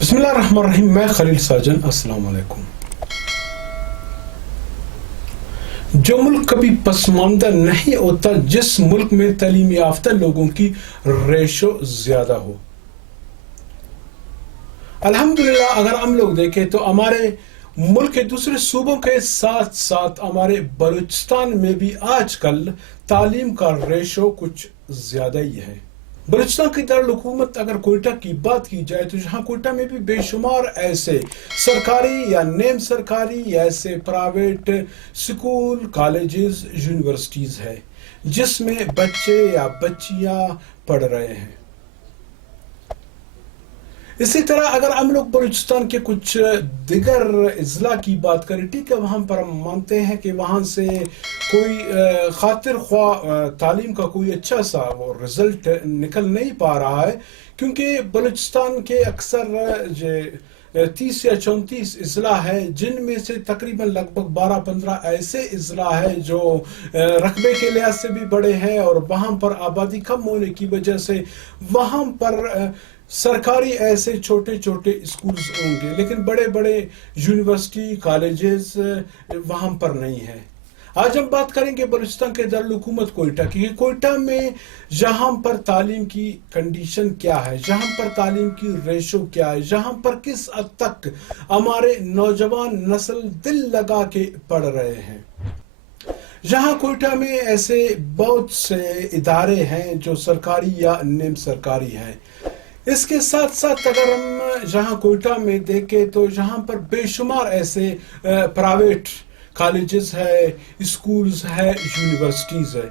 بسم اللہ الرحمن الرحیم. میں خلیل ساجن. السلام علیکم. جو ملک کبھی پسماندہ نہیں ہوتا جس ملک میں تعلیم یافتہ لوگوں کی ریشو زیادہ ہو. الحمدللہ اگر ہم لوگ دیکھیں تو ہمارے ملک کے دوسرے صوبوں کے ساتھ ساتھ ہمارے بلوچستان میں بھی آج کل تعلیم کا ریشو کچھ زیادہ ہی ہے. بلوچستان کی دارالحکومت اگر کوئٹہ کی بات کی جائے تو یہاں کوئٹہ میں بھی بے شمار ایسے سرکاری یا نیم سرکاری یا ایسے پرائیویٹ سکول، کالجز، یونیورسٹیز ہے جس میں بچے یا بچیاں پڑھ رہے ہیں. اسی طرح اگر ہم لوگ بلوچستان کے کچھ دیگر اضلاع کی بات کریں، ٹھیک ہے، وہاں پر ہم مانتے ہیں کہ وہاں سے کوئی خاطر خواہ تعلیم کا کوئی اچھا سا وہ رزلٹ نکل نہیں پا رہا ہے، کیونکہ بلوچستان کے اکثر 30 یا 34 اضلاع ہے جن میں سے تقریباً لگ بھگ 12-15 ایسے اضلاع ہے جو رقبے کے لحاظ سے بھی بڑے ہیں اور وہاں پر آبادی کم ہونے کی وجہ سے وہاں پر سرکاری ایسے چھوٹے چھوٹے اسکولز ہوں گے، لیکن بڑے بڑے یونیورسٹی کالجز وہاں پر نہیں ہیں. آج ہم بات کریں گے بلوچستان کے دارالحکومت کوئٹہ کی. کوئٹہ میں یہاں پر تعلیم کی کنڈیشن کیا ہے، یہاں پر تعلیم کی ریشو کیا ہے، یہاں پر کس حد تک ہمارے نوجوان نسل دل لگا کے پڑھ رہے ہیں. یہاں کوئٹہ میں ایسے بہت سے ادارے ہیں جو سرکاری یا نیم سرکاری ہیں. اس کے ساتھ ساتھ اگر ہم یہاں کوئٹہ میں دیکھیں تو یہاں پر بے شمار ایسے پرائیویٹ کالجز ہے، اسکولز ہے، یونیورسٹیز ہے.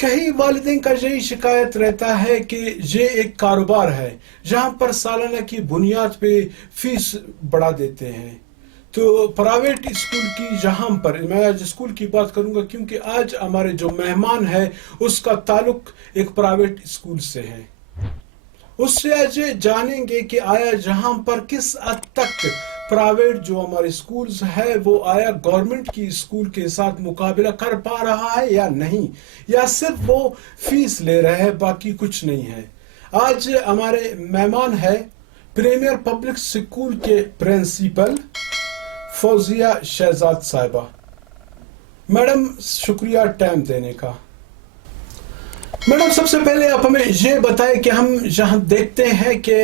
کئی والدین کا یہی شکایت رہتا ہے کہ یہ ایک کاروبار ہے، یہاں پر سالانہ کی بنیاد پہ فیس بڑھا دیتے ہیں. تو پرائیویٹ اسکول کی یہاں پر میں آج اسکول کی بات کروں گا کیونکہ آج ہمارے جو مہمان ہے اس کا تعلق ایک پرائیویٹ اسکول سے ہے. اس سے آج جانیں گے کہ آیا یہاں پر کس حد تک پرائیویٹ جو ہمارے اسکولز ہے وہ آیا گورنمنٹ کی اسکول کے ساتھ مقابلہ کر پا رہا ہے یا نہیں، یا صرف وہ فیس لے رہے ہیں باقی کچھ نہیں ہے. آج ہمارے مہمان ہے پریمیئر پبلک اسکول کے پرنسپل فوزیہ شہزاد صاحبہ. میڈم شکریہ ٹائم دینے کا. میڈم سب سے پہلے آپ ہمیں یہ بتائیں کہ ہم یہاں دیکھتے ہیں کہ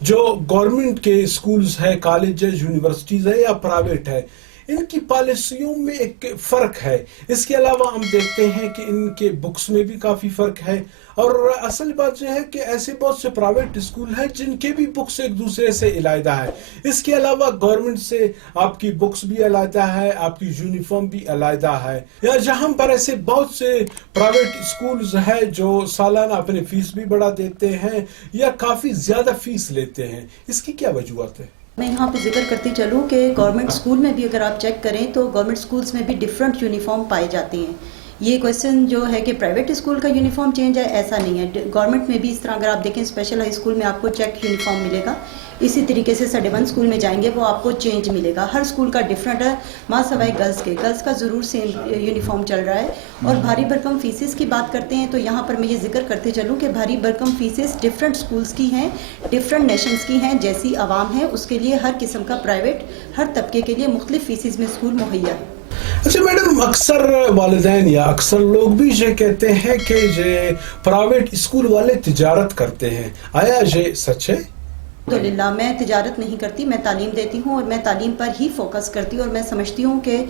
جو گورنمنٹ کے اسکولز ہے، کالجز، یونیورسٹیز ہے یا پرائیویٹ ہے، ان کی پالیسیوں میں ایک فرق ہے. اس کے علاوہ ہم دیکھتے ہیں کہ ان کے بکس میں بھی کافی فرق ہے، اور اصل بات یہ ہے کہ ایسے بہت سے پرائیویٹ اسکول ہیں جن کے بھی بکس ایک دوسرے سے علیحدہ ہے. اس کے علاوہ گورنمنٹ سے آپ کی بکس بھی علیحدہ ہے، آپ کی یونیفارم بھی علیحدہ ہے. یا جہاں پر ایسے بہت سے پرائیویٹ اسکولز ہیں جو سالانہ اپنے فیس بھی بڑھا دیتے ہیں یا کافی زیادہ فیس لیتے ہیں. اس کی کیا وجوہات ہے؟ میں یہاں پہ ذکر کرتی چلوں کہ گورنمنٹ اسکول میں بھی اگر آپ چیک کریں تو گورنمنٹ اسکولس میں بھی ڈفرینٹ یونیفارم پائی جاتی ہیں. یہ کویشچن جو ہے کہ پرائیویٹ اسکول کا یونیفارم چینج ہے، ایسا نہیں ہے. گورنمنٹ میں بھی اس طرح اگر آپ دیکھیں اسپیشل ہائی اسکول میں آپ کو چیک یونیفارم ملے گا، اسی طریقے سے سڈے ون اسکول میں جائیں گے وہ آپ کو چینج ملے گا. ہر اسکول کا ڈفرینٹ ہے، ماں سوائے گرلس کا ضرور سیم یونیفارم چل رہا ہے. اور بھاری بھرکم فیسز کی بات کرتے ہیں تو یہاں پر میں یہ ذکر کرتے چلوں کہ بھاری بھرکم فیسز ڈفرینٹ اسکولس کی ہیں، ڈفرینٹ نیشنز کی ہیں. جیسی عوام ہے اس کے لیے ہر قسم کا پرائیویٹ ہر طبقے کے لیے مختلف فیسز میں اسکول مہیا ہے. اچھا میڈم، اکثر والدین یا اکثر لوگ بھی یہ کہتے ہیں کہ یہ پرائیویٹ اسکول والے تجارت کرتے ہیں، آیا یہ سچ ہے؟ الحمدللہ میں تجارت نہیں کرتی، میں تعلیم دیتی ہوں اور میں تعلیم پر ہی فوکس کرتی ہوں. اور میں سمجھتی ہوں کہ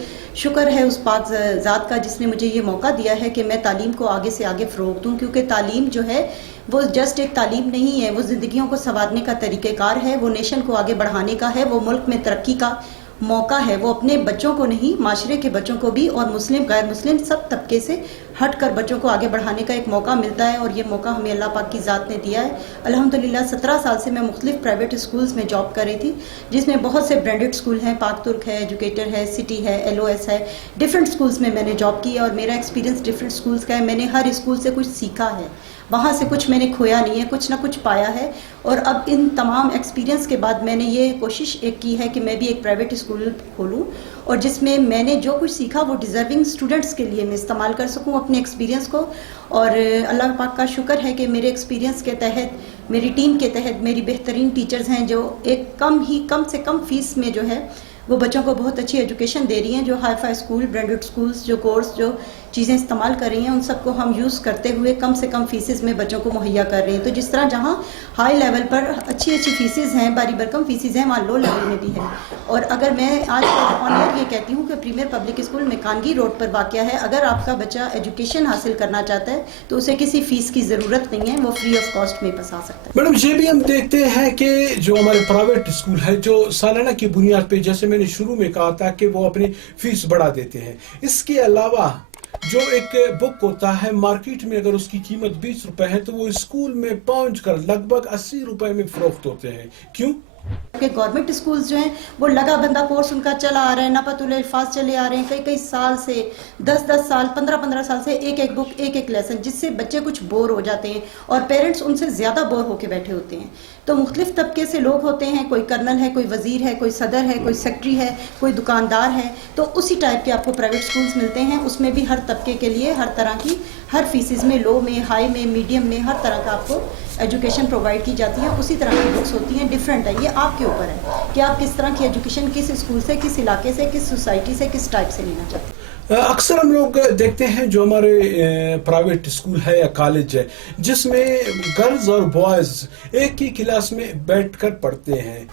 شکر ہے اس پاک ذات کا جس نے مجھے یہ موقع دیا ہے کہ میں تعلیم کو آگے سے آگے فروغ دوں، کیونکہ تعلیم جو ہے وہ جسٹ ایک تعلیم نہیں ہے، وہ زندگیوں کو سنوارنے کا طریقہ کار ہے، وہ نیشن کو آگے بڑھانے کا ہے، وہ ملک میں ترقی کا موقع ہے. وہ اپنے بچوں کو نہیں، معاشرے کے بچوں کو بھی اور مسلم غیر مسلم سب طبقے سے ہٹ کر بچوں کو آگے بڑھانے کا ایک موقع ملتا ہے، اور یہ موقع ہمیں اللہ پاک کی ذات نے دیا ہے. الحمدللہ 17 سال سے میں مختلف پرائیویٹ اسکولز میں جاب کر رہی تھی، جس میں بہت سے برانڈڈ اسکول ہیں، پاک ترک ہے، ایجوکیٹر ہے، سٹی ہے، LOS ہے. ڈفرینٹ اسکولز میں نے جاب کی ہے اور میرا ایکسپیرینس ڈفرینٹ اسکولز کا ہے. میں نے ہر اسکول سے کچھ سیکھا ہے، وہاں سے کچھ میں نے کھویا نہیں ہے، کچھ نہ کچھ پایا ہے. اور اب ان تمام ایکسپیرینس کے بعد میں نے یہ کوشش ایک کی ہے کہ میں بھی ایک پرائیویٹ اسکول کھولوں، اور جس میں نے جو کچھ سیکھا وہ ڈیزرونگ اسٹوڈنٹس کے لیے میں استعمال کر سکوں اپنے ایکسپیرینس کو. اور اللہ پاک کا شکر ہے کہ میرے ایکسپیرینس کے تحت میری ٹیم کے تحت میری بہترین ٹیچرز ہیں جو ایک کم سے کم فیس میں جو ہے وہ بچوں کو بہت اچھی ایجوکیشن دے رہی ہیں، جو hi fi school, branded schools, جو کورس، جو چیزیں استعمال کر رہی ہیں ان سب کو ہم یوز کرتے ہوئے کم سے کم فیسز میں بچوں کو مہیا کر رہے ہیں. تو جس طرح جہاں ہائی لیول پر اچھی فیسز ہیں، باری برکم فیسز ہیں، وہاں لو لیول میں بھی ہے. اور اگر میں آج آن ایئر یہ کہتی ہوں کہ پریمیئر پبلک اسکول میکانگی روڈ پر واقع ہے، اگر آپ کا بچہ ایجوکیشن حاصل کرنا چاہتا ہے تو اسے کسی فیس کی ضرورت نہیں ہے، وہ فری آف کاسٹ میں پس آ سکتا ہے. میڈم یہ بھی ہم دیکھتے ہیں کہ جو ہمارے پرائیویٹ اسکول ہے جو سالانہ کی بنیاد پہ، جیسے میں نے شروع میں کہا تھا کہ وہ اپنی فیس بڑھا دیتے ہیں. اس کے علاوہ جو ایک بک ہوتا ہے مارکیٹ میں اگر اس کی قیمت 20 روپے ہے تو وہ اسکول میں پہنچ کر لگ بھگ 80 روپے میں فروخت ہوتے ہیں. کیوں؟ کہ گورنمنٹ اسکولز جو ہیں وہ لگا بندہ کورس ان کا چلا آ رہا ہے، نپت الفاظ چلے آ رہے ہیں کئی سال سے، 10 سال 15 سال سے ایک بک ایک لیسن، جس سے بچے کچھ بور ہو جاتے ہیں اور پیرنٹس ان سے زیادہ بور ہو کے بیٹھے ہوتے ہیں. تو مختلف طبقے سے لوگ ہوتے ہیں، کوئی کرنل ہے، کوئی وزیر ہے، کوئی صدر ہے، کوئی سیکٹری ہے، کوئی دکاندار ہے. تو اسی ٹائپ کے آپ کو پرائیویٹ اسکولز ملتے ہیں. اس میں بھی ہر طبقے کے لیے ہر طرح کی، ہر فیسز میں، لو میں، ہائی میں، میڈیم میں، ہر طرح کا آپ کو ایجوکیشن پرووائڈ کی جاتی ہے. اسی طرح کی بکس ہوتی ہیں. ڈفرینٹ ہے، یہ آپ کے اوپر ہے کہ آپ کس طرح کی ایجوکیشن کس اسکول سے، کس علاقے سے، کس سوسائٹی سے، کس ٹائپ سے لینا چاہتے ہیں. اکثر ہم لوگ دیکھتے ہیں جو ہمارے پرائیویٹ اسکول ہے یا کالج ہے جس میں گرلز اور بوائز ایک ہی کلاس میں بیٹھ کر پڑھتے ہیں،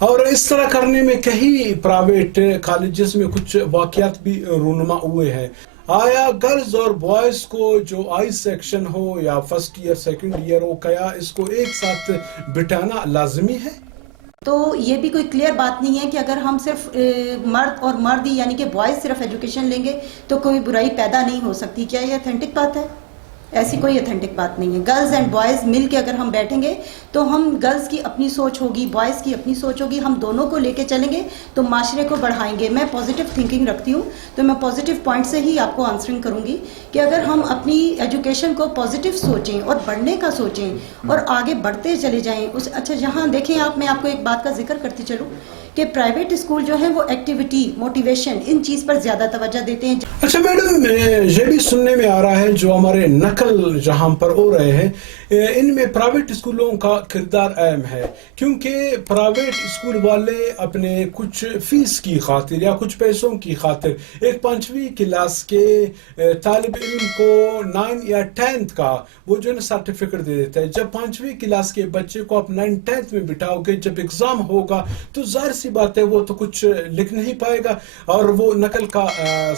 اور اس طرح کرنے میں کئی پرائیویٹ کالجز میں کچھ واقعات بھی رونما ہوئے ہیں. آیا گرلز اور بوائز کو جو آئی سیکشن ہو یا فرسٹ ایئر سیکنڈ ایئر ہو، کیا اس کو ایک ساتھ بٹھانا لازمی ہے؟ تو یہ بھی کوئی کلیئر بات نہیں ہے کہ اگر ہم صرف مرد اور مردی یعنی کہ بوائز صرف ایجوکیشن لیں گے تو کوئی برائی پیدا نہیں ہو سکتی. کیا یہ اتھینٹک بات ہے؟ ایسی کوئی اتھینٹک بات نہیں ہے. گرلز اینڈ بوائز مل کے اگر ہم بیٹھیں گے تو ہم گرلز کی اپنی سوچ ہوگی، بوائز کی اپنی سوچ ہوگی، ہم دونوں کو لے کے چلیں گے تو معاشرے کو بڑھائیں گے. میں پازیٹیو تھنکنگ رکھتی ہوں تو میں پازیٹیو پوائنٹ سے ہی آپ کو آنسرنگ کروں گی کہ اگر ہم اپنی ایجوکیشن کو پازیٹیو سوچیں اور بڑھنے کا سوچیں اور آگے بڑھتے چلے جائیں. اچھا یہاں دیکھیں آپ، میں آپ کو ایک بات کا ذکر کرتی چلوں کہ پرائیویٹ اسکول جو ہے وہ ایکٹیویٹی، موٹیویشن، ان چیز پر زیادہ توجہ دیتے ہیں. اچھا میڈم، یہ بھی سننے میں آ رہا ہے جو ہمارے نقل جہاں پر ہو رہے ہیں ان میں پرائیویٹ اسکولوں کا کردار اہم ہے، کیونکہ پرائیویٹ اسکول والے اپنے کچھ فیس کی خاطر یا کچھ پیسوں کی خاطر ایک 5ویں کلاس کے طالب علم کو 9 یا 10th کا وہ جو ہے سرٹیفکیٹ دے دیتا ہے. جب 5ویں کلاس کے بچے کو آپ 9 10th میں بٹھاؤ گے، جب ایگزام ہوگا تو ظاہر سی بات ہے وہ تو کچھ لکھ نہیں پائے گا اور وہ نقل کا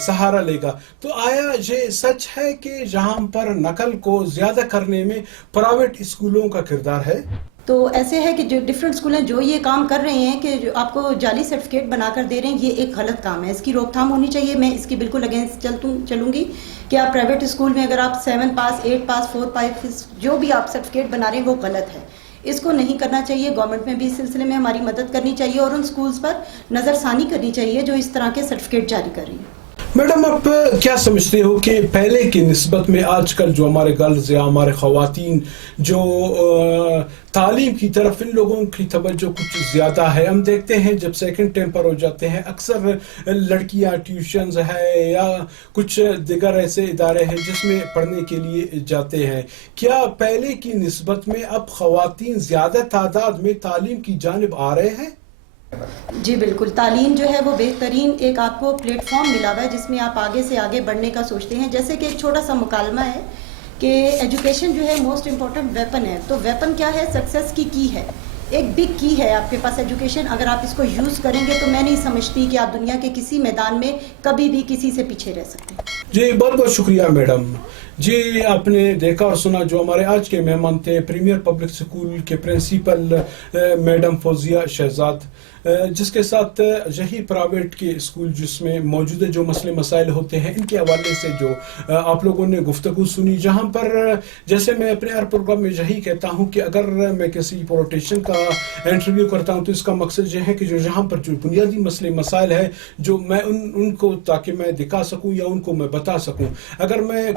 سہارا لے گا. تو آیا یہ سچ ہے کہ جہاں پر نقل کو زیادہ کرنے میں پرائیویٹ اسکولوں کا کردار ہے؟ تو ایسے ہے کہ جو ڈفرینٹ اسکول ہیں جو یہ کام کر رہے ہیں کہ جو آپ کو جعلی سرٹیفکیٹ بنا کر دے رہے ہیں، یہ ایک غلط کام ہے. اس کی روک تھام ہونی چاہیے. میں اس کی بالکل اگینسٹ چلوں گی کہ آپ پرائیویٹ اسکول میں اگر آپ 7 پاس، 8 پاس، 4 پاس جو بھی آپ سرٹیفکیٹ بنا رہے ہیں وہ غلط ہے. اس کو نہیں کرنا چاہیے. گورنمنٹ میں بھی اس سلسلے میں ہماری مدد کرنی چاہیے اور ان اسکولز پر نظر ثانی کرنی چاہیے جو اس طرح کے سرٹیفکیٹ جاری کر رہی ہیں. میڈم، آپ کیا سمجھتے ہو کہ پہلے کی نسبت میں آج کل جو ہمارے گرلز یا ہمارے خواتین جو تعلیم کی طرف ان لوگوں کی توجہ کچھ زیادہ ہے؟ ہم دیکھتے ہیں جب سیکنڈ ٹرم پر ہو جاتے ہیں اکثر لڑکیاں ٹیوشنز ہے یا کچھ دیگر ایسے ادارے ہیں جس میں پڑھنے کے لیے جاتے ہیں. کیا پہلے کی نسبت میں اب خواتین زیادہ تعداد میں تعلیم کی جانب آ رہے ہیں؟ جی بالکل. تعلیم جو ہے وہ بہترین ایک آپ کو پلیٹ فارم ملا ہوا ہے جس میں آپ آگے سے آگے بڑھنے کا سوچتے ہیں. جیسے کہ ایک چھوٹا سا مکالمہ ہے کہ ایجوکیشن جو ہے موسٹ امپورٹنٹ ویپن ہے. تو ویپن کیا ہے؟ سکسیس کی ہے. ایک بگ کی ہے آپ کے پاس ایجوکیشن. اگر آپ اس کو یوز کریں گے تو میں نہیں سمجھتی کہ آپ دنیا کے کسی میدان میں کبھی بھی کسی سے پیچھے رہ سکتے ہیں. جی بہت بہت شکریہ میڈم. جی آپ نے دیکھا اور سنا جو ہمارے آج کے مہمان تھے پریمیئر پبلک اسکول کے پرنسپل میڈم فوزیہ شہزاد، جس کے ساتھ یہی پرائیویٹ کے اسکول جس میں موجودہ جو مسئلے مسائل ہوتے ہیں ان کے حوالے سے جو آپ لوگوں نے گفتگو سنی، جہاں پر جیسے میں اپنے ہر پروگرام میں یہی کہتا ہوں کہ اگر میں کسی پولیٹیشین کا انٹرویو کرتا ہوں تو اس کا مقصد یہ ہے کہ جو یہاں پر جو بنیادی مسئلے مسائل ہے جو میں ان کو تاکہ میں دکھا سکوں یا ان کو میں بتا سکوں. اگر میں